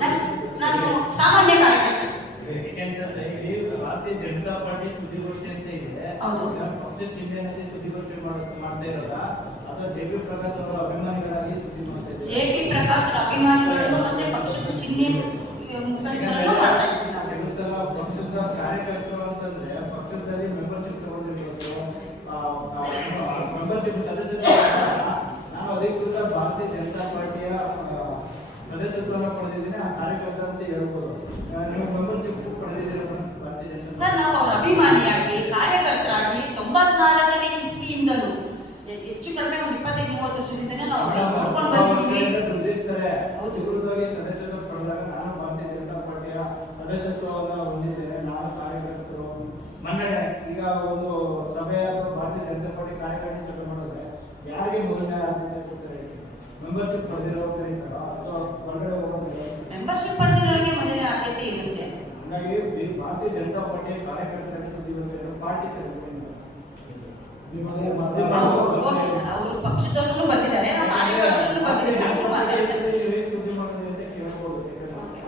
ನಾನ್- ಸಾಮಾನ್ಯ ಕಾರ್ಯಕರ್ತ. ಯಾಕೆಂತಂದ್ರೆ ಇಲ್ಲಿ ಭಾರತೀಯ ಜನತಾ ಪಾರ್ಟಿ ಸುದ್ದಿಗೋಷ್ಠಿ ಅಂತ ಇದೆ. ಪಕ್ಷದ ಚಿಹ್ನೆಯಲ್ಲಿ ಸುದ್ದಿಗೋಷ್ಠಿ ಮಾಡ್- ಮಾಡ್ತಾ ಇರೋದಾ? ಅಥವಾ ದೇವಿ ಪ್ರಕಾಶ್ ಅವರ ಅಭಿಮಾನಿಗಳಾಗಿ ಸುದ್ದಿ ಮಾಡ್ತಾ ಜೆ ಇದ್ದಾರೆ ಪಿ ಪ್ರಕಾಶ್ ಅಭಿಮಾನಿಗಳನ್ನು ಮತ್ತೆ ಪಕ್ಷದ ಚಿಹ್ನೆ ಮುಖಂಡರನ್ನು ಮಾಡ್ತಾ ಇದ್ದೀವಿ ನಾವು ಕೆಲವು ಸಲ ಪಕ್ಷದ ಕಾರ್ಯಕರ್ತರು ಅಂತಂದ್ರೆ ಪಕ್ಷದಲ್ಲಿ ಮೆಂಬರ್ಶಿಪ್ ತಗೊಂಡು ಇವತ್ತು ಮೆಂಬರ್ಶಿಪ್ ಸದಸ್ಯತ್ವ ನಾನು ಅಧಿಕೃತ ಭಾರತೀಯ ಜನತಾ ಪಾರ್ಟಿಯ ಆ, ಸದಸ್ಯತ್ವವನ್ನು ಪಡೆದಿದ್ದೀನಿ ಆ ಕಾರ್ಯಕರ್ತ ಅಂತ ಹೇಳ್ಬೋದು ಆ, ನೀವು ಮೆಂಬರ್ಶಿಪ್ ಪಡೆದಿದ್ದೀರಾ ಮೇಡಮ್ ಭಾರತೀಯ ಜನತಾ ಸರ್ ಭಾರತೀಯ ಜನತಾ ಪಾರ್ಟಿಯ ಕಾರ್ಯಕರ್ತರ ಸುದ್ದಿಗೋಷ್ಠಿಯನ್ನು ಪಾರ್ಟಿ ಸರ್ ಅವರು ಪಕ್ಷದಲ್ಲೂ ಬಂದಿದ್ದಾರೆ ಕಾರ್ಯಕರ್ತರಲ್ಲೂ ಬಂದಿದ್ದಾರೆ. ಸುದ್ದಿ ಅಂತ ಕೇಳ್ಬೋದು.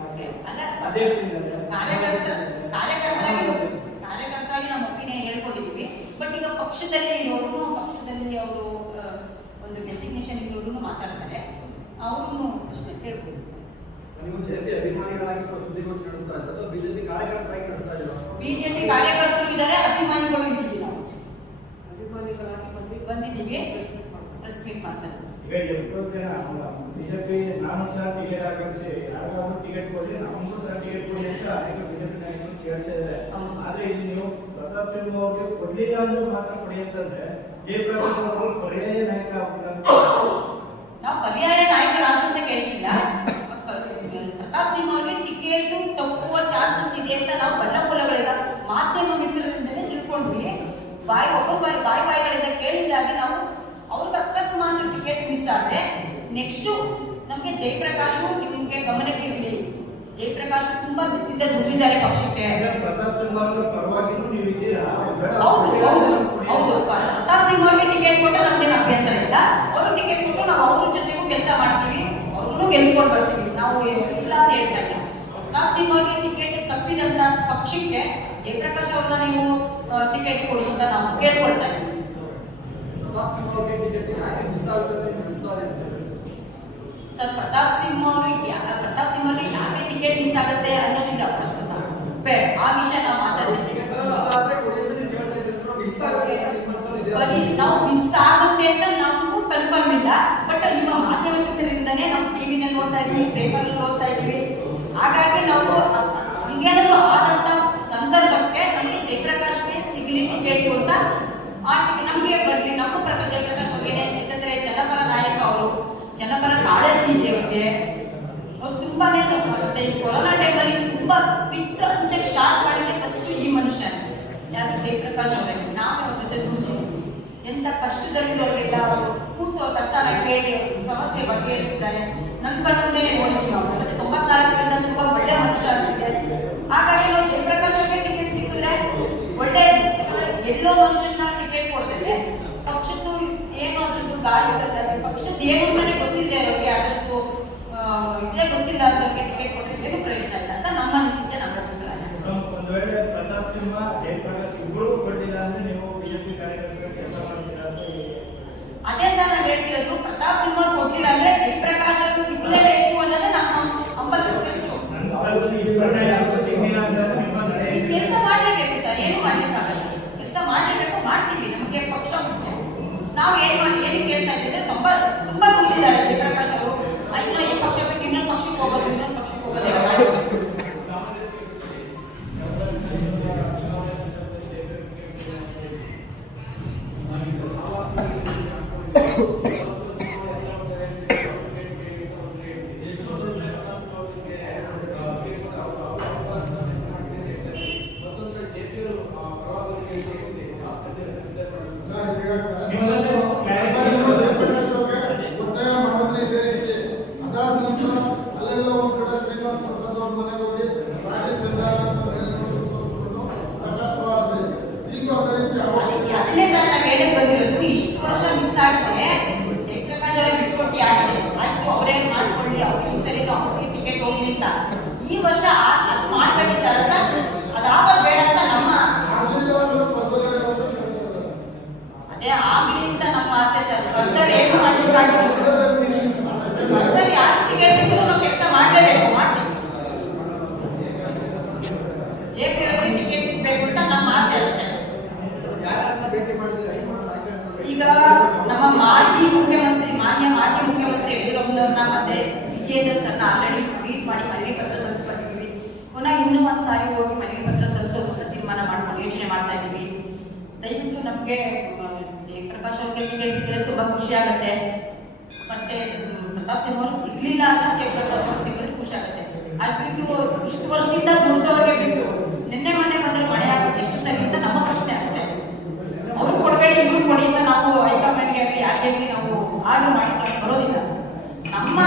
ಓಕೆ. ಅಲ್ಲ ಕಾರ್ಯಕರ್ತ ಕಾರ್ಯಕರ್ತರಾಗಿ ಕಾರ್ಯಕರ್ತರಾಗಿ ನಮ್ಮ ಒಪ್ಪಿಗೆ ಹೇಳ್ಕೊಂಡಿದ್ದೀವಿ. ಬಟ್ ಈಗ ಪಕ್ಷದಲ್ಲಿ ಇರೋರು ಪಕ್ಷದಲ್ಲಿ ಅವರು ಒಂದು ಡೆಸಿಗ್ನೇಷನ್ ಇರೋರು ಮಾತಾಡ್ತಾರೆ. ಅವ್ರನ್ನು ಪ್ರಶ್ನೆ ಕೇಳ್ಬೋದು. ನೀವು ಜೆಪಿ ಅಭಿಮಾನಿಗಳಾಗಿ ಸುದ್ದಿಗೋಷ್ಠಿ ನಡೆಸ್ತಾ ಇದ್ದಾರೆ ಅಥವಾ ಬಿಜೆಪಿ ಕಾರ್ಯಕರ್ತರಾಗಿ ನಡೆಸ್ತಾ ಇದ್ದಾರೆ ಬಿಜೆಪಿ ಕಾರ್ಯಕರ್ತರು ಇದ್ದಾರೆ ಅಭಿಮಾನಿಗಳು ಇದ್ದೀವಿ ನಾವು ಬಂದಿದ್ದೀವಿ ಪ್ರೆಸ್ ಮೀಟ್ ಮಾಡ್ತಾರೆ ಈಗ ಎಷ್ಟೋ ಜನ ಬಿಜೆಪಿ ನಾನು ಸಹ ಟಿಕೆಟ್ ಆಕಾಂಕ್ಷಿ ಯಾರಿಗಾದ್ರೂ ಟಿಕೆಟ್ ಕೊಡಿ ನಮಗೂ ಸಹ ಟಿಕೆಟ್ ಕೊಡಿ ಅಂತ ಅನೇಕ ಬಿಜೆಪಿ ನಾಯಕರು ಕೇಳ್ತಾ ಇದ್ದಾರೆ ಹೌದು. ಆದ್ರೆ ಇಲ್ಲಿ ನೀವು ಪ್ರತಾಪ್ ಸಿಂಹ ಅವ್ರಿಗೆ ಕೊಡ್ಲಿಲ್ಲ ಅಂದ್ರೂ ಮಾತ್ರ ಕೊಡಿ ಅಂತಂದ್ರೆ ಜಯಪ್ರಕಾಶ್ ಅವರು ಪರ್ಯಾಯ ನಾಯಕ ಆಗ್ಬಿಟ್ರೆ ಅಂತ ನಾವು ಪರ್ಯಾಯ ನಾಯಕರಾದ್ರು ಅಂತ ಕೇಳ್ತಿಲ್ಲ ಪ್ರತಾಪ್ ಸಿಂಹ ಅವರಿಗೆ ಟಿಕೆಟ್ ತಪ್ಪುವ ಚಾನ್ಸಸ್ ಇದೆ ಅಂತ ನಾವು ಬಣ್ಣ ಮೂಲಗಳಿಂದ ಮಾಧ್ಯಮ ಮಿತ್ರರಿಂದಲೇ ತಿಳ್ಕೊಂಡ್ವಿ ಬಾಯಿ ಒಬ್ಬರು ಬಾಯಿ ಬಾಯಿ ಬಾಯಿಗಳಿಂದ ಕೇಳಿದಾಗ ನಾವು ಅವ್ರಿಗೆ ಟಿಕೆಟ್ ಮಿಸ್ ಆದ್ರೆ ನೆಕ್ಸ್ಟ್ ನಮ್ಗೆ ಜಯಪ್ರಕಾಶ್ ನಿಮ್ಗೆ ಗಮನಕ್ಕೆ ಇರಲಿ. ಜಯಪ್ರಕಾಶ್ ತುಂಬಾ ದಿಸದಿಂದ ದುಡ್ಡಿದ್ದಾರೆ ಪಕ್ಷಕ್ಕೆ. ಹೌದು ಹೌದು ಹೌದು. ಪ್ರತಾಪ್ ಸಿಂಗ್ ಅವ್ರಿಗೆ ಟಿಕೆಟ್ ಕೊಟ್ಟರೆ ನಮ್ದೇನು ಅಭ್ಯಂತರ ಇಲ್ಲ ಅವರು ಟಿಕೆಟ್ ಕೊಟ್ಟು ನಾವು ಅವ್ರ ಜೊತೆಗೂ ಕೆಲಸ ಮಾಡ್ತೀವಿ. ಅವ್ರನ್ನೂ ಗೆಲ್ಸ್ಕೊಂಡು ಬರ್ತೀವಿ. ನಾವು ಇಲ್ಲ ಅಂತ ಹೇಳ್ತಾ ಇಲ್ಲ. ಪ್ರತಾಪ್ ಸಿಂಗ್ ಅವ್ರಿಗೆ ಟಿಕೆಟ್ ತಪ್ಪಿದಂತ ಪಕ್ಷಕ್ಕೆ ಜಯಪ್ರಕಾಶ್ ಅವ್ರನ್ನ ನೀವು ಟಿಕೆಟ್ ಕೊಡಿ ಅಂತ ನಾವು ಕೇಳ್ಕೊಳ್ತಾ ಇದ್ದೀವಿ. ಪ್ರತಾಪ್ ಸಿಂಹ ಟಿಕೆಟ್ ಯಾಕೆ ಮಿಸ್ ಆಗುತ್ತೆ ನಡೆಸ್ತಾ ಇದ್ದಾರೆ ಸರ್ ಪ್ರತಾಪ್ ಸಿಂಹ ಅವರಿಗೆ ಪ್ರತಾಪ್ ಸಿಂಹ ಅವ್ರಿಗೆ ಯಾಕೆ ಟಿಕೆಟ್ ಮಿಸ್ ಆಗುತ್ತೆ ಅನ್ನೋದಿಲ್ಲ ಪ್ರಸ್ತುತ. ಆ ವಿಷಯ ನಾವು ಮಾತಾಡ್ತಿದ್ದೀವಿ ಮಿಸ್ ನೀವು ಮಿಸ್ ಆಗುತ್ತೆ ಅಂತ ಮಿಸ್ ಆಗುತ್ತೆ ನಮಗೂ ಕನ್ಫರ್ಮ್ ಇಲ್ಲ ಬಟ್ ನಿಮ್ಮ ಮಾಧ್ಯಮ ಮಿತ್ರರಿಂದನೇ ನಾವು ಟಿವಿನಲ್ಲಿ ನೋಡ್ತಾ ಪೇಪರ್ ಓದ್ತಾ ಇದೀವಿ ಹಾಗಾಗಿ ನಾವು ಹಂಗೇನಾದ್ರು ಆದಂತ ಸಂದರ್ಭಕ್ಕೆ ನಮಗೆ ಜಯಪ್ರಕಾಶ್ಗೆ ಸಿಗಲಿ ಟಿಕೆಟ್ ಅಂತ ಆ ನಮಗೆ ಬರಲಿ ನಮ್ಮ ಜಯಪ್ರಕಾಶ್ ಅವ್ರಿಗೆ ಯಾಕಂದ್ರೆ ಜನಪರ ನಾಯಕ ಅವರು, ಜನಪರ ಕಾಳಜಿ ಇದೆ ಅವ್ರಿಗೆ ಅವ್ರು ತುಂಬಾನೇ ಕೊರೋನಾ ಟೈಮಲ್ಲಿ ತುಂಬಾ ಬಿಟ್ಟು ಹಂಚಕ್ ಸ್ಟಾರ್ಟ್ ಮಾಡಿದ್ರೆ ಫಸ್ಟ್ ಈ ಮನುಷ್ಯ. ಯಾರು ಜಯಪ್ರಕಾಶ್ ಅವರಿಗೆ ನಾವು ಅವ್ರ ಜೊತೆ ದುಡ್ಡಿದ್ದೀವಿ ಎಂತ ಕಷ್ಟದಲ್ಲಿರೋರಿಗೆಲ್ಲ ಅವರು ಕೂತು ಅವ್ರ ಕಷ್ಟನ ಕೇಳಿ ಅವ್ರ ಸಮಸ್ಯೆ ಬಗೆಹರಿಸಿದ್ದಾರೆ. ನನ್ನ ಕಣ್ಣುಂದೇ ನೋಡಿದ್ದೀವಿ ನಾವು ಮತ್ತೆ ತೊಂಬತ್ನಾಲ್ಕರಿಂದ ತುಂಬಾ ಒಳ್ಳೆ ಮನುಷ್ಯ ಆಗ್ತಿದೆ. ಹಾಗಾಗಿ ನಾವು ಜಯಪ್ರಕಾಶ್ ಟಿಕೆಟ್ ಸಿಕ್ಕಿದ್ರೆ ಒಳ್ಳೆ ಎಲ್ಲೋ ಮನುಷ್ಯನ ಕೊಡ್ತೇವೆ ಪಕ್ಷದ್ದು ಏನು ಅದ್ರದ್ದು ಗಾಳಿ ಇರ್ತದೆ ಪಕ್ಷದ ಏನು ಅಂತಾನೆ ಗೊತ್ತಿದೆ ಅವರಿಗೆ ಅದ್ರದ್ದು ಇದೇ ಗೊತ್ತಿಲ್ಲ ಅದಕ್ಕೆ ಟಿಕೆಟ್ ಕೊಟ್ಟಿದ್ದೇನು ಪ್ರಯೋಜನ ಇಲ್ಲ ಅಂತ ನಮ್ಮ ಅನಿಸಿಕೆ ನಮ್ಮ ಅಭಿಪ್ರಾಯ ಒಂದು ವೇಳೆ ಪ್ರತಾಪ್ ಸಿಂಹ ಜಯಪ್ರಕಾಶ್ ಇಬ್ಬರೂ ಕೊಟ್ಟಿಲ್ಲ ಅಂದ್ರೆ ನೀವು ಬಿಜೆಪಿ ಕಾರ್ಯಕರ್ತರು ಕೆಲಸ ಮಾಡ್ತೀರಾ ಅಂತ ಹೇಳಿ. ಅದೇ ಸರ್ ಹೇಳ್ತಿರೋದು ಪ್ರತಾಪ್ ಸಿಂಹ ಕೊಟ್ಟಿಲ್ಲ ಅಂದ್ರೆ ಜಯಪ್ರಕಾಶ್ ಅವರು ಸಿಗ್ಲೇಬೇಕು ಅನ್ನೋದೇ ನಮ್ಮ ಹಂಬಲ ರಿಕ್ವೆಸ್ಟ್ ನನ್ನ ಪಾಲಿಸಿ ಇಬ್ಬರನ್ನೇ ಯಾರು ಸಿಗ್ಲಿಲ್ಲ ಅಂದ್ರೆ ನಿಮ್ಮ ನಡೆ ಇದೆ. ಕೆಲಸ ಮಾಡ್ಲೇಬೇಕು ಸರ್ ಏನು ಮಾಡ್ಲಿಕ್ಕಾಗಲ್ಲ ಕೆಲಸ ಮಾಡ್ಲೇಬೇಕು ಮಾಡ್ತೀವಿ ನಮಗೆ ಪಕ್ಷ ಮುಖ್ಯ ನಾವು ಏನ್ ಮಾಡಿ ಏನಕ್ಕೆ ಕೇಳ್ತಾ ಇದ್ದೀವಿ ಅಂದ್ರೆ ತುಂಬಾ ತುಂಬಾ ಮುಂದಿದ್ದಾರೆ ಜಯಪ್ರಕಾಶ್ ಅವರು ಇನ್ನು ಈ ಪಕ್ಷ ಬಿಟ್ಟು ಇನ್ನೊಂದು ಪಕ್ಷಕ್ಕೆ ಹೋಗೋದು ಇನ್ನೊಂದು ಪಕ್ಷಕ್ಕೆ ಹೋಗೋದೆಲ್ಲ ಮಾಡ್ಬೇಕು. ಹೋಗ್ಲಿ ಅಂತ ಈ ವರ್ಷ ಆ- ಅದ್ ಮಾಡ್ಬೇಡಿ ಸರ್ ಅಂತ ಅದಾಗೋದ್ ಬೇಡ ಅಂತ ನಮ್ಮ ಅದೇ ಆಗ್ಲಿ ಅಂತ ನಮ್ಮ ಆಸೆ ಸರ್ ಬರ್ತಾರೆ ಏನು ಮಾಡ್ಲಿಕ್ಕಾಗಿಲ್ಲ ಬರ್ತಾರೆ ಯಾರು ಟಿಕೆಟ್ ಸಿಕ್ಕಿದ್ರು ನಾವು ಕೆಲಸ ಮಾಡ್ಲೇಬೇಕು ಮಾಡ್ತೀವಿ ಜೆ ಪಿ ಟಿಕೆಟ್ ಸಿಗ್ಬೇಕು ಅಂತ ನಮ್ಮ ಆಸೆ ಅಷ್ಟೇ ಯಾರನ್ನ ಭೇಟಿ ಮಾಡಿದ್ರೆ ಹೈಕಮಾಂಡ್ ಆಯ್ಕೆ ಅಂತ ಈಗ ನಮ್ಮ ಮಾಜಿ ಮುಖ್ಯಮಂತ್ರಿ ಮಾನ್ಯ ಮಾಜಿ ಮುಖ್ಯಮಂತ್ರಿ ಯಡಿಯೂರಪ್ಪನವ್ರನ್ನ ಮತ್ತೆ ವಿಜಯೇಂದ್ರ ಸರ್ನ ಆಲ್ರೆಡಿ ಮೀಟ್ ಮಾಡಿ ಮನವಿ ಪತ್ರ ಸಲ್ಲಿಸ್ಕೊಂಡಿದ್ದೀವಿ ಪುನಃ ಇನ್ನೂ ಒಂದ್ ಸಾರಿ ಹೋಗಿ ಮನವಿ ಪತ್ರ ಸಲ್ಲಿಸೋದು ಅಂತ ತೀರ್ಮಾನ ಮಾಡ್ಕೊಂಡು ಯೋಚನೆ ಮಾಡ್ತಾ ಇದ್ದೀವಿ ದಯವಿಟ್ಟು ನಮ್ಗೆ ಪ್ರಕಾಶ್ ಅವ್ರಿಗೆ ಸಿಕ್ಕಿದ್ರೆ ತುಂಬಾ ಖುಷಿ ಆಗುತ್ತೆ. ಮತ್ತೆ ಪ್ರತಾಪ್ ಸಿಂಹ ಅವರು ಸಿಗ್ಲಿಲ್ಲ ಅಂತ ಕೇಳ್ತಾರೆ ಅವ್ರು ಖುಷಿ ಆಗುತ್ತೆ. ಅದ್ ಬಿಟ್ಟು ಇಷ್ಟು ವರ್ಷದಿಂದ ದುಡ್ದವ್ರಿಗೆ ಬಿಟ್ಟು ನಿನ್ನೆ ಮೊನ್ನೆ ಬಂದ್ರೆ ಮಳೆ ಆಗುತ್ತೆ. ಎಷ್ಟು ಸರಿ ಅಂತ ನಮ್ಮ ಪ್ರಶ್ನೆ ಅಷ್ಟೇ. ಅವ್ರು ಕೊಡಬೇಡಿ, ಇವ್ರು ಕೊಡಿ ಅಂತ ನಾವು ಹೈಕಮಾಂಡ್ಗೆ ಯಾಕೆ ಆಗಲಿ ನಾವು ಆರ್ಡರ್ ಮಾಡಿ ಬರೋದಿಲ್ಲ. ನಮ್ಮ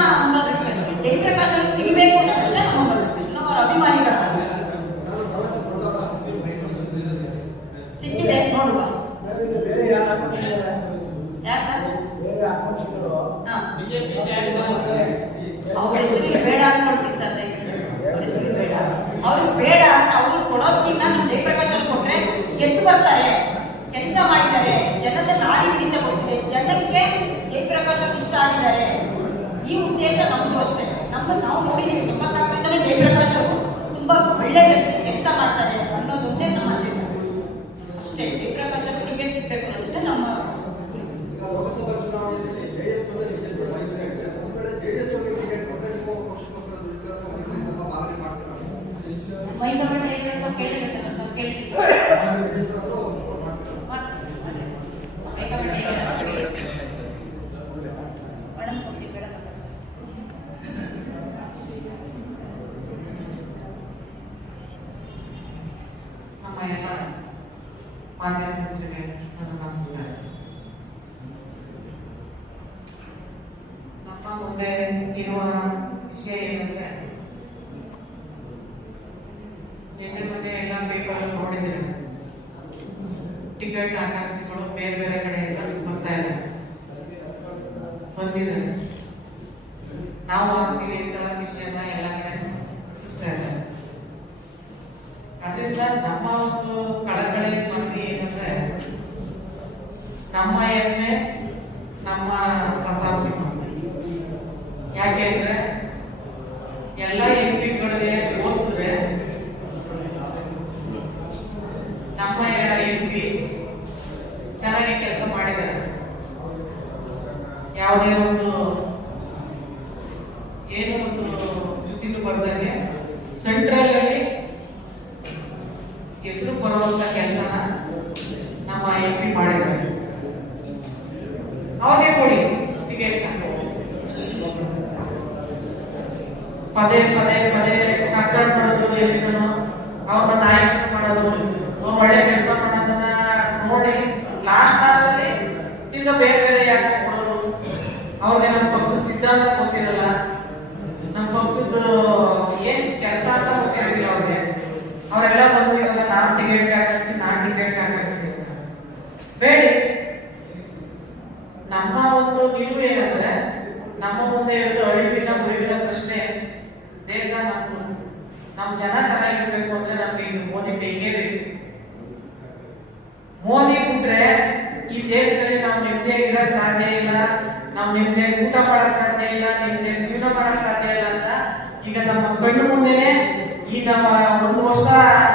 ಪ್ರಶ್ನೆ ಜಯಪ್ರಕಾಶ್ ಅವ್ರಿಗೆ ಸಿಗಬೇಕು ಅನ್ನೋದಷ್ಟೇ ನಮ್ಮ ಬರುತ್ತೆ ನಾವು ಅವ್ರ ಅಭಿಮಾನಿಗಳ ನಾನು ಭರವಸೆ ಕೊಡೋಲ್ಲ ಸಿಕ್ಕಿದೆ ನೋಡುವ ಬೇರೆ ಯಾರು ಆಕಾಂಕ್ಷಿಗಳು ಯಾಕೆ ಸರ್ ಬೇರೆ ಆಕಾಂಕ್ಷಿಗಳು ಹಾ ಬಿಜೆಪಿ ಅವ್ರ ಹೆಸರಿಗೆ ಬೇಡ ಅನ್ಕೊಳ್ತೀನಿ ಸರ್ ದಯವಿಟ್ಟು ಅವ್ರ ಹೆಸರಿಗೆ ಬೇಡ ಅವ್ರಿಗೆ ಬೇಡ ಅಂತ ಅವ್ರು ಕೊಡೋದಕ್ಕಿಂತ ನಮ್ಮ ಜಯಪ್ರಕಾಶ್ ಅವ್ರು ಕೊಟ್ರೆ ಗೆದ್ದು ಬರ್ತಾರೆ ಕೆಲಸ ಮಾಡಿದ್ದಾರೆ ಜನದ ನಾಡಿ ಹಿಡಿತ ಕೊಟ್ಟಿದೆ ಜನಕ್ಕೆ ಅವ್ರು ಇಷ್ಟ ಆಗಿದ್ದಾರೆ ಈ ಉದ್ದೇಶ ನಮ್ದು ಅಷ್ಟೇ. ನಮ್ಮನ್ನು ನಾವು ನೋಡಿದೀವಿ ತೊಂಬತ್ತಾರರಿಂದಲೇ ಜಯಪ್ರಕಾಶ್ ಅವರು ತುಂಬಾ ಒಳ್ಳೆ ವ್ಯಕ್ತಿ ಕೆಲಸ ಮಾಡ್ತಾರೆ ಅನ್ನೋದೊಂದೇ ನಮ್ಮ ಅಜೆಂಡಾ ಅಷ್ಟೇ. ಜಯಪ್ರಕಾಶ್ ಅವ್ರಿಗೆ ಟಿಕೆಟ್ ಸಿಗ್ಬೇಕು ಅನ್ನೋದಷ್ಟೇ ನಮ್ಮ ಲೋಕಸಭಾ ಚುನಾವಣೆಯಲ್ಲಿ ಜೆಡಿಎಸ್ ಕೊಟ್ಟರೆ ನೀವು ಪಕ್ಷಕ್ಕೋಸ್ಕರ ದುಡಿದ್ರೆ ಮೈತ್ರಿ ತುಂಬಾ ಭಾವನೆ ಮಾಡ್ತಾರೆ ಮೈಸೂರು ಮೇಲೆ ಕೇಳಿದ್ರೆ ಸರ್ ಕೇಳಿ ಜೆಡಿಎಸ್ ಅವರು support ಮಾಡ್ತಾರೆ ನಮ್ಮ ಎಲ್ಲ ಮಾನ್ಯ ಮಂತ್ರಿಗೆ ನನ್ನ ನಮಸ್ಕಾರ ನಮ್ಮ ಮುಂದೆ ಇರುವ ವಿಷಯ ಏನಂದ್ರೆ ನಿನ್ನೆ ಮೊನ್ನೆ ಎಲ್ಲ ಪೇಪರ್ ನೋಡಿದ್ರೆ ಟಿಕೆಟ್ ಆಕಾಂಕ್ಷಿಗಳು ಬೇರೆ ಬೇರೆ ಕಡೆಯಿಂದ ಬರ್ತಾ ಇದ್ದಾರೆ ಬಂದಿದ್ದಾರೆ ನಾವು ಆಗ್ತೀವಿ ಅಂತ ವಿಷಯನ ಎಲ್ಲ ಕಡೆ ತಿಳಿಸ್ತಾ ಇದ್ದಾರೆ ಅದರಿಂದ ನಮ್ಮ ಒಂದು ಕಳಕಳಿ ಮನವಿ ಏನಂದ್ರೆ, ನಮ್ಮ ಹೆಮ್ಮೆ ನಮ್ಮ ಪ್ರತಾಪ್ ಸಿಂಹ ಯಾಕೆ ಅಂದ್ರೆ ಎಲ್ಲ ಎಂ ಪಿಗಳಿಗೆ ಹೋಲಿಸಿದ್ರೆ ನಮ್ಮ ಎಂ ಪಿ ಚೆನ್ನಾಗಿ ಕೆಲಸ ಮಾಡಿದ್ದಾರೆ ಯಾವುದೇ ಒಂದು ಏನು ಒಂದು ಜೊತೆಲು ಬರ್ದಂಗೆ ಸೆಂಟ್ರಲ್ ಅಲ್ಲಿ ಹೆಸರು ಬರುವಂತ ಕೆಲಸನ ನಮ್ಮ ಎಂ ಪಿ ಮಾಡಿದ್ದಾರೆ. ಅವನೇ ಕೊಡಿ ಪದೇ ಪದೇ ಪದೇ ಕಟ್ಟಡ ಮಾಡೋದು ಎಲ್ಲಿನೂ ಅವನ ನಾಯಕ ಮಾಡೋದು ಒಳ್ಳೆ ಕೆಲಸ ಮಾಡೋದನ್ನ ನೋಡಿ ಲಾಸ್ಟ್ ಅಲ್ಲಿ ಇನ್ನು ಬೇರೆ ಬೇರೆ ಯಾಕೆ ಕೊಡೋದು ಅವ್ರಿಗೆ ನಮ್ಮ ಪಕ್ಷ ಸಿದ್ಧಾಂತ ಗೊತ್ತಿರಲ್ಲ. ನಮ್ಮ ಪಕ್ಷದ ಏನ್ ಕೆಲಸ ಅಂತ ಗೊತ್ತಿರಲಿಲ್ಲ ಅವ್ರಿಗೆ ಅವರೆಲ್ಲ ಬಂದು ಇವಾಗ ನಾನ್ ಟಿಕೆಟ್ ಹಾಕಿಸಿ ನಾನ್ ಟಿಕೆಟ್ ಹಾಕಿಸಿ ಬೇಡಿ ನಮ್ಮ ಒಂದು ನಿಲುವು ಏನಂದ್ರೆ ನಮ್ಮ ಮುಂದೆ ಇರೋದು ಅಳಿವಿನ ಉಳಿವಿನ ಪ್ರಶ್ನೆ ದೇಶ ನಮ್ದು ನಮ್ ಜನ ಚೆನ್ನಾಗಿರ್ಬೇಕು ಅಂದ್ರೆ ನಮ್ಗೆ ಈಗ ಮೋದಿ ಬೇಕೇ ಬೇಕು. ಮೋದಿ ಬಿಟ್ರೆ ಈ ದೇಶದಲ್ಲಿ ನಾವು ನೆಮ್ಮದಿಯಾಗಿ ಇರಕ್ ಸಾಧ್ಯ ಇಲ್ಲ, ನಾವು ನೆಮ್ಮದಿಯಾಗಿ ಊಟ ಮಾಡಕ್ ಸಾಧ್ಯ ಇಲ್ಲ, ನೆಮ್ಮದಿಯಾಗಿ ಜೀವನ ಮಾಡಕ್ ಸಾಧ್ಯ ಇಲ್ಲ ಅಂತ ಈಗ ನಮ್ಮ ಕಣ್ಣು ಮುಂದೆನೆ ಈ ನಮ್ಮ ಒಂದು ವರ್ಷ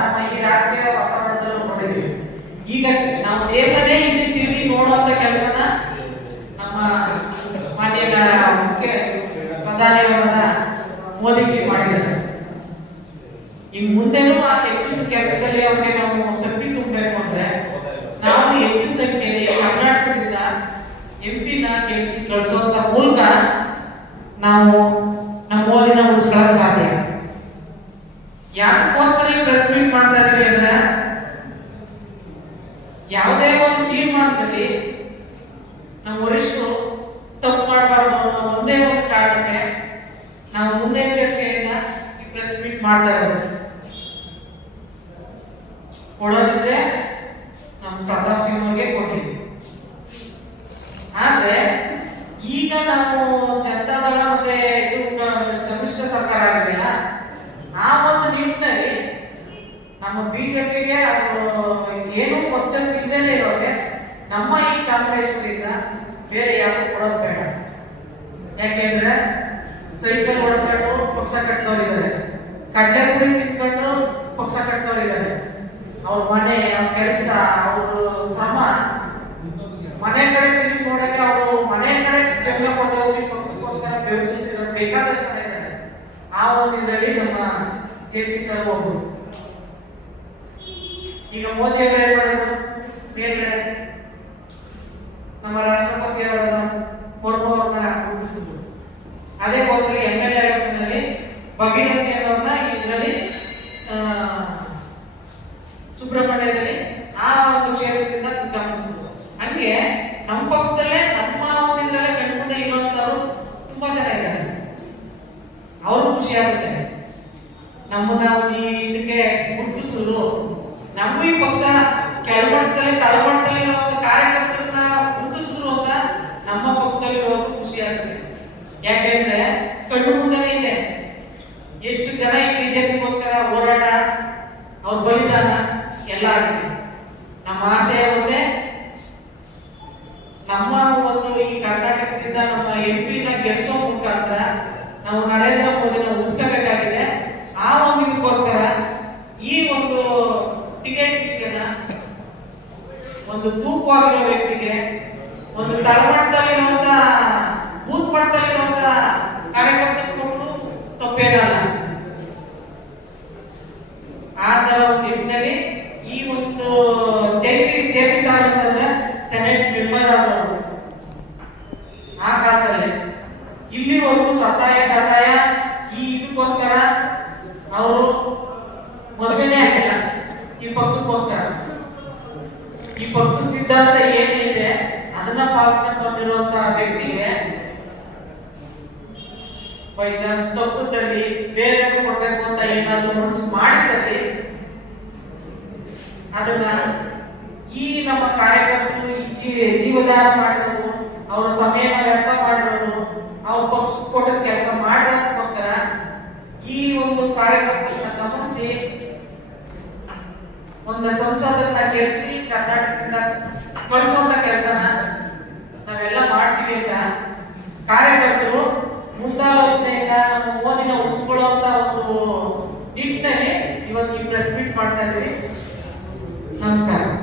ನಮ್ಮ ಈ ರಾಜಕೀಯ ವಾತಾವರಣದಲ್ಲಿ ನೋಡಿದ್ವಿ. ಈಗ ನಾವು ದೇಶನೇ ಇಲ್ಲಿ ತಿರುಗಿ ನೋಡುವಂತ ಕೆಲಸನ ನಮ್ಮ ಮಾನ್ಯ ಮುಖ್ಯ ಪ್ರಧಾನಿಯವರಾದ ಮೋದಿಜಿ ಮಾಡಿದ್ದಾರೆ. ಇನ್ ಮುಂದೆನೂ ಆ ಹೆಚ್ಚಿನ ಕೆಲಸದಲ್ಲಿ ಅವ್ರಿಗೆ ನಾವು ಶಕ್ತಿ ತುಂಬಬೇಕು ಅಂದ್ರೆ ನಾವು ಹೆಚ್ಚಿನ ಸಂಖ್ಯೆಯಲ್ಲಿ ಕರ್ನಾಟಕದಿಂದ ಎಂಪಿನ ಗೆಲ್ಲಿಸಿ ಕಳಿಸುವಂತ ಮೂಲಕ ನಾವು ನಮ್ಮ ಓದಿನ ಉಳಿಸ್ಕೊಳ್ಳಕ್ ಸಾಧ್ಯ. ಯಾಕೋಸ್ಕರ ಈ ಪ್ರೆಸ್ ಮೀಟ್ ಮಾಡ್ತಾ ಇದ್ರಿ ಅಂದ್ರೆ ಯಾವುದೇ ಒಂದು ತೀರ್ಮಾನದಲ್ಲಿ ನಮ್ಮ ವರಿಷ್ಠರು ತಪ್ಪು ಮಾಡಬಾರ್ದು ಅನ್ನೋ ಒಂದೇ ಒಂದು ಕಾರಣಕ್ಕೆ ನಾವು ಮುನ್ನೆಚ್ಚರಿಕೆಯನ್ನ ಈ ಪ್ರೆಸ್ ಮೀಟ್ ಮಾಡ್ತಾ ಇರೋದು. ಕೊಡೋದಿದ್ರೆ ನಮ್ಮ ಪ್ರತಾಪ್ ಸಿಂಗ್ ಕೊಟ್ಟಿದ್ವಿ ಆದ್ರೆ ಈಗ ನಾವು ಜನತಾದಳ ಮತ್ತೆ ಇದು ಸಮ್ಮಿಶ್ರ ಸರ್ಕಾರ ಆಗಿದೆಯಲ್ಲ ಆ ಒಂದು ನಿಟ್ಟಿನಲ್ಲಿ ನಮ್ಮ ಬಿಜೆಪಿಗೆ ಏನು ಪರ್ಚೇಸ್ ಇಲ್ಲದೇ ಇರೋದೆ ನಮ್ಮ ಈ ಚಾಮರೇಶ್ವರಿಂದ ಬೇರೆ ಯಾರು ಕೊಡೋದು ಬೇಡ. ಯಾಕೆಂದ್ರೆ ಸೈಕಲ್ ಹೊಡ್ಕೊಂಡು ಪಕ್ಷ ಕಟ್ಟೋರಿದ್ದಾರೆ ಕಡ್ಲೆಪುರಿ ನಿಂತ್ಕೊಂಡು ಪಕ್ಷ ಕಟ್ಟೋರಿದ್ದಾರೆ ಅವ್ರ ಮನೆ ಅವ್ರ ಕೆಲಸ, ಅವ್ರ ಶ್ರಮ ಮನೆ ಕಡೆ ತಿರುಗಿ ಅವರು ಮನೆ ಕಡೆ ಬೆಂಬಲ ಕೊಟ್ಟು ಹೋಗಿ ಪಕ್ಷಕ್ಕೋಸ್ಕರ ಬೆಳೆಸಿದ್ರು ಬೇಕಾದಷ್ಟು ಆ ಒಂದು ಇದರಲ್ಲಿ ನಮ್ಮ ಜೆ ಪಿ ಸರ್ ಒಬ್ರು. ಈಗ ಮೋದಿ ಅವರು ಮೇಲ್ಗಡೆ. ನಮ್ಮ ರಾಷ್ಟ್ರಪತಿ ಅವರ ಮುರ್ಮು ಅವ್ರನ್ನ ಗುರುತಿಸಿದ್ರು. ಅದೇ ಗೋಸ್ಕರ ಎಂ ಎಲ್ ಎಲೆಕ್ಷನ್ ಅಲ್ಲಿ ಭಗೀರಥಿ ಅನ್ನೋರ್ನ ಇದರಲ್ಲಿ ಸುಬ್ರಹ್ಮಣ್ಯದಲ್ಲಿ ಆ ಒಂದು ಕ್ಷೇತ್ರದಿಂದ ಗಮನಿಸಿದ್ರು ಹಂಗೆ ನಮ್ಮ ಪಕ್ಷದಲ್ಲೇ ನಮ್ಮ ಒಂದು ಇದ್ರಲ್ಲೇ ಕಣ್ಮುಂದೆ ಇರುವಂತವ್ರು ತುಂಬಾ ಜನ ಇದ್ದಾರೆ. ಅವರು ಖುಷಿ ಆಗುತ್ತೆ. ನಮ್ಮನ್ನ ಈ ಇದಕ್ಕೆ ಗುರುತಿಸಿದ್ರು. ನಮ್ಮ ಈ ಪಕ್ಷ ಕೆಳಮಟ್ಟದಲ್ಲಿ, ತಳಮಟ್ಟದಲ್ಲಿ ಇರುವಂತ ಕಾರ್ಯಕರ್ತರನ್ನ ಗುರುತಿಸಿದ್ರು ಅಂತ ನಮ್ಮ ಪಕ್ಷದಲ್ಲಿ ಇರೋದು ಖುಷಿ ಆಗುತ್ತೆ. ಯಾಕೆಂದ್ರೆ ಕಣ್ಣು ಮುಂದೆನೇ ಇದೆ. ಎಷ್ಟು ಜನ ಈ ಬಿಜೆಪಿಗೋಸ್ಕರ ಹೋರಾಟ, ಅವ್ರ ಬಲಿದಾನ ನಮ್ಮ ಆಶಯ ಒಂದೇ ನಮ್ಮ ಒಂದು ಈ ಕರ್ನಾಟಕದಿಂದ ನಮ್ಮ ಎಂ ಪಿನ ಗೆಲ್ಸೋ ಮುಖಾಂತರ ನಾವು ನರೇಂದ್ರ ಮೋದಿನ ಉಳಿಸ್ಕೋಬೇಕಾಗಿದೆ ಆ ಒಂದು ಇದಕ್ಕೋಸ್ಕರ ಈ ಒಂದು ಟಿಕೆಟ್ ವಿಷಯನ ಒಂದು ತೂಕವಾಗಿರೋ ವ್ಯಕ್ತಿಗೆ ಒಂದು ತಳಮಟ್ಟದಲ್ಲಿರುವಂತ, ಬೂತ್ ಮಟ್ಟದಲ್ಲಿರುವಂತ ಕಾರ್ಯಕರ್ತರು ಕೊಟ್ಟರು ತಪ್ಪೇನಲ್ಲ. ಆ ತರ ಒಂದು ನಿಟ್ಟಿನಲ್ಲಿ ಈ ಒಂದು ಜೆಪಿ ಜೆಪಿ ಸಾರ್ ಅಂತಂದ್ರೆ ಸೆನೆಟ್ ಮೆಂಬರ್ ಆದವರು ಆ ಕಾಲದಲ್ಲಿ ಇಲ್ಲಿವರೆಗೂ ಸತಾಯ ಕತಾಯ ಈ ಇದಕ್ಕೋಸ್ಕರ ಅವರು ಮದುವೆನೇ ಆಗಿಲ್ಲ. ಈ ಪಕ್ಷಕ್ಕೋಸ್ಕರ. ಈ ಪಕ್ಷದ ಸಿದ್ಧಾಂತ ಏನಿದೆ, ಅದನ್ನ ಪಾಲಿಸ್ಕೊಂಡು ಬಂದಿರುವಂತಹ ವ್ಯಕ್ತಿಗೆ ಬೈ ಚಾನ್ಸ್ ತಪ್ಪುದಲ್ಲಿ ಬೇರೆ ಕೊಡ್ಬೇಕು ಅಂತ ಏನಾದ್ರು ಮನಸ್ಸು ಮಾಡಿದಲ್ಲಿ ಅದನ್ನ ಈ ನಮ್ಮ ಕಾರ್ಯಕರ್ತರು ಈ ಜೀವದಾನ ಮಾಡಿರೋದು, ಅವರ ಮಾಡಿರೋದು ಕೊಟ್ಟ ಕೆಲಸ ಮಾಡಿರೋದಕ್ಕೋಸ್ಕರ ಈ ಒಂದು ಕಾರ್ಯಕರ್ತರನ್ನ ಗಮನಿಸಿ, ಒಂದು ಸಂಸದನ್ನ ಗೆಲ್ಲಿಸಿ ಕರ್ನಾಟಕದಿಂದ ಕಳಿಸುವಂತ ಕೆಲಸನ ನಾವೆಲ್ಲ ಮಾಡ್ತೀವಿ ಅಂತ ಕಾರ್ಯಕರ್ತರು ಮುಂದಾಲೋಚನೆಯಿಂದ ನಮ್ಮ ಓದಿನ ಉಳಿಸ್ಕೊಳ್ಳುವಂತ ಒಂದು ನಿಟ್ಟಿನಲ್ಲಿ ಇವತ್ತು ಈ ಪ್ರೆಸ್ ಮೀಟ್ ಮಾಡ್ತಾ ಇದ್ದೀವಿ. ನಮಸ್ಕಾರ.